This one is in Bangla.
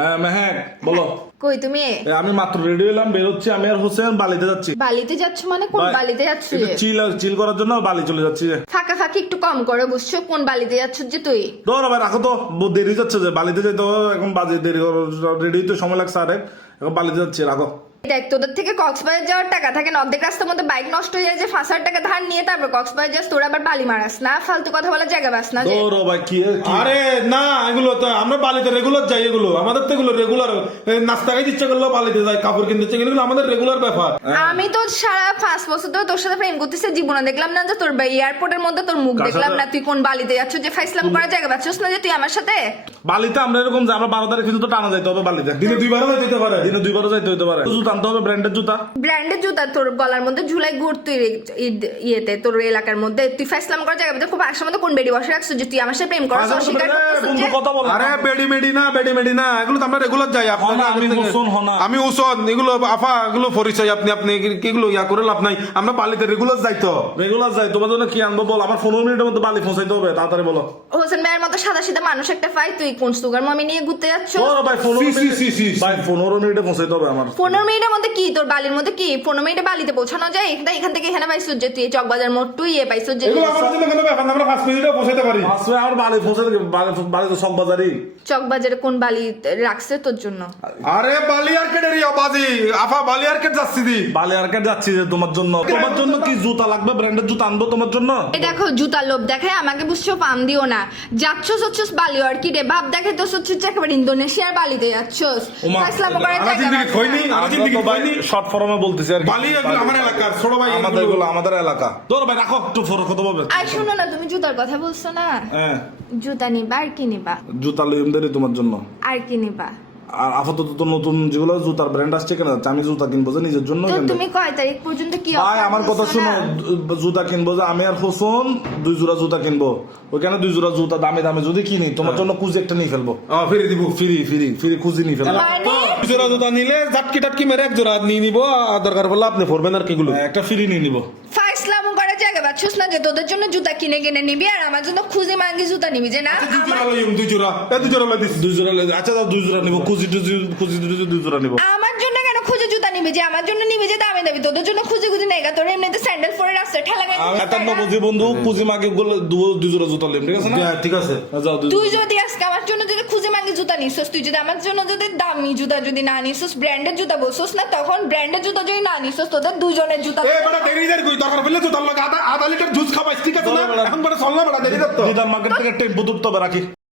হ্যাঁ মেহেক বলো। কই তুমি? আমি মাত্র রেডি হলাম, বেরোচ্ছি। আমি আর হোসেন বালিতে যাচ্ছি। বালিতে যাচ্ছ মানে কোন বালিতে যাচ্ছ? চিল করার জন্য বালি চলে যাচ্ছি। ফাঁকা ফাঁকি একটু কম করো, বুঝছো? কোন বালিতে যাচ্ছ যে তুই? ধর আবার রাখো তো, দেরি যাচ্ছে যে বালিতে যেতে হবে। এখন বাজে দেরি, রেডি তো সময় লাগছে আরেক। এখন বালিতে যাচ্ছি, রাখো। দেখ, তোদের থেকে কক্সবাজার যাওয়ার টাকা থাকে না, অর্ধেক রাস্তার মধ্যে বাইক নষ্ট হয়ে যায় যে ফাঁসার টাকা ধার নিয়ে তারপর কক্সবাজার যাস, তোরা আবার বালি মারাস না, ফালতু কথা বলার জায়গা বাস না যে। ধর ভাই কি আরে না, এগুলো তো আমরা বালিতে রেগুলার যাই। এগুলো আমাদের তো এগুলো রেগুলার। নাস্তা খাইতে ইচ্ছা করলেও বালিতে যাই, কাপড় কিনতে ইচ্ছা, এগুলো আমাদের রেগুলার ব্যাপার। আমি তো সারা 5 বছর ধরে তোর সাথে প্রেম করতেছি, জীবনে দেখলাম না যে তোর এয়ারপোর্টের মধ্যে তোর মুখ দেখলাম না। তুই কোন বালিতে যাচ্ছ যে ফাইসলাম করার জায়গা পাচ্ছিস না যে তুই আমার সাথে? বালিতে আমরা এরকম যে আমরা 12 তারিখ কিন্তু টানা যাইতে হবে বালিতে। দিনে 2 বারও যাইতে পারে। দিনে 2 বারও যাইতে হতে পারে। জুতা আনতে হবে, ব্র্যান্ডের জুতা। ব্র্যান্ডের জুতা তোর গলার মধ্যে ঝুলাই ঘুর তুই ইয়েতে তোর এলাকার মধ্যে তুই ফাইসলাম করার জায়গা খুব আসার মধ্যে কোন বেডি বসে রাখছিস যে তুই আমার সাথে প্রেম করার অস্বীকার করছিস যে? কথা বল। আরে বেডি মেডি না, এগুলো তো আমরা রেগুলার যাই। আমি হোসেন, এগুলো আফা, এগুলো পরিচয়। আপনি এগুলো ইয়া করে লাভ নাই। আমরা বালিতে রেগুলার যাই তো। রেগুলার যাই। তোমার জন্য কি আনবো বল? আমার 15 মিনিটের মধ্যে বালি পৌঁছাইতে হবে, তাড়াতাড়ি বলো। হোসেন ভাইয়ের মতো সাদা সিধা মানুষ একটা পাই, তুই কোন সুগার মামি নিয়ে ঘুরতে যাচ্ছ? ভাই 15 মিনিটে পৌঁছাইতে হবে আমার। 15 মিনিটের মধ্যে কি তোর বালির মধ্যে কি 15 মিনিটে বালিতে পৌঁছানো যায়? এখান থেকে এখানে পাইছিস যে তুই চকবাজার মোড় তুই পাইছিস যে? এগুলো আমাদের জন্য কোনো ব্যাপার না, আমরা 5 মিনিটে পৌঁছাতে পারি। আসলে আমার বালি পৌঁছাতে, বালি তো সব বাজারই। চকবাজারে কোন বালি রাখছে তোর জন্য? আরে বালি আর্কেটের বাজি আফা, বালি আর্কেট যাচ্ছি দি। বালি আর্কেট যাচ্ছি যে তোমার জন্য। তোমার জন্য কি জুতা লাগবে? ব্র্যান্ডের জুতা আনবো তোমার জন্য। এই দেখো, জুতার লোভ দেখায় আমাকে বুঝছো, পাম দিও না। যাচ্ছস হচ্ছস বালি অর্কিডে, ভাব দেখে তো হচ্ছে একেবারে ইন্দোনেশিয়ার বালিতে যাচ্ছস। ফাইসলাম করার জায়গা শর্ট ফর্মে বলতেছি আর কি। বালি এগুলো আমার এলাকার ছোট ভাই, আমাদের এলাকা। তোর ভাই রাখো একটু ফরক কথা বলবে। আর শোনো না, তুমি জুতার কথা বলছো না? হ্যাঁ, জুতা নিবা আর কি নিবা? জুতা লিমদেরই তোমার জন্য। আর কি নিবা? আর আপাতত তো নতুন যেগুলো জুতার ব্র্যান্ড আসছে কেন যাচ্ছে, আমি জুতা কিনবো যে নিজের জন্য। তো তুমি কয় তারিখ পর্যন্ত কি ভাই আমার কথা শুনো, জুতা কিনবো যে আমি আর হোসেন 2 জোড়া জুতা কিনবো। ওইখানে 2 জোড়া জুতা দামে দামে যদি কিনি, তোমার জন্য কুজি একটা নিয়ে ফেলবো। ফিরে দিব। ফ্রি কুজি নিয়ে ফেলবো। জোড়া জুতা নিলে জাটকি টাটকি মেরে 1 জোড়া নিয়ে নিবো, আর দরকার পড়লে আপনি পরবেন আর কিগুলো। একটা ফ্রি নিয়ে নিবো। ফাইসলাম করার জায়গা পাচ্ছিস না যে তোদের জন্য জুতা কিনে নিবি আর আমার জন্য খুঁজে মাঙ্গি জুতা নিবি যে না? 2 জোড়া দিস। 2 জোড়া আচ্ছা দাও, 2 জোড়া নিবো। কুজি 2 জোড়া নিবো। আমার জন্য কেন খুঁজে জুতা নিবি যে? আমার জন্য নিবি যে দামি দামি, তোদের জন্য খুঁজে খুঁজে নেই গা। তোর এমনিতে স্যান্ডেল পরে রাস্তায় ঠেলা গায়ে বুঝি বন্ধু, কুজি মাকে গুলো 2 জোড়া জুতা নিলাম, ঠিক আছে না? ঠিক আছে, যাও। তুই যদি আজকে আমার জন্য যদি খুঁজে মাঙ্গি জুতা নিছিস, তুই যদি আমার জন্য যদি দামি জুতা যদি না নিছিস, ব্র্যান্ডের জুতা বলছিস না, তখন ব্র্যান্ডের জুতা যদি না নিছিস, তোদের দুজনের জুতা দরকার পড়লে জুতার লোক আধা লিটার জুস খাবাইস, ঠিক আছে না? এখন বড় চল না, বড় দেরি তো। মার্কেট থেকে টেম্পো তুলতে হবে, রাখি।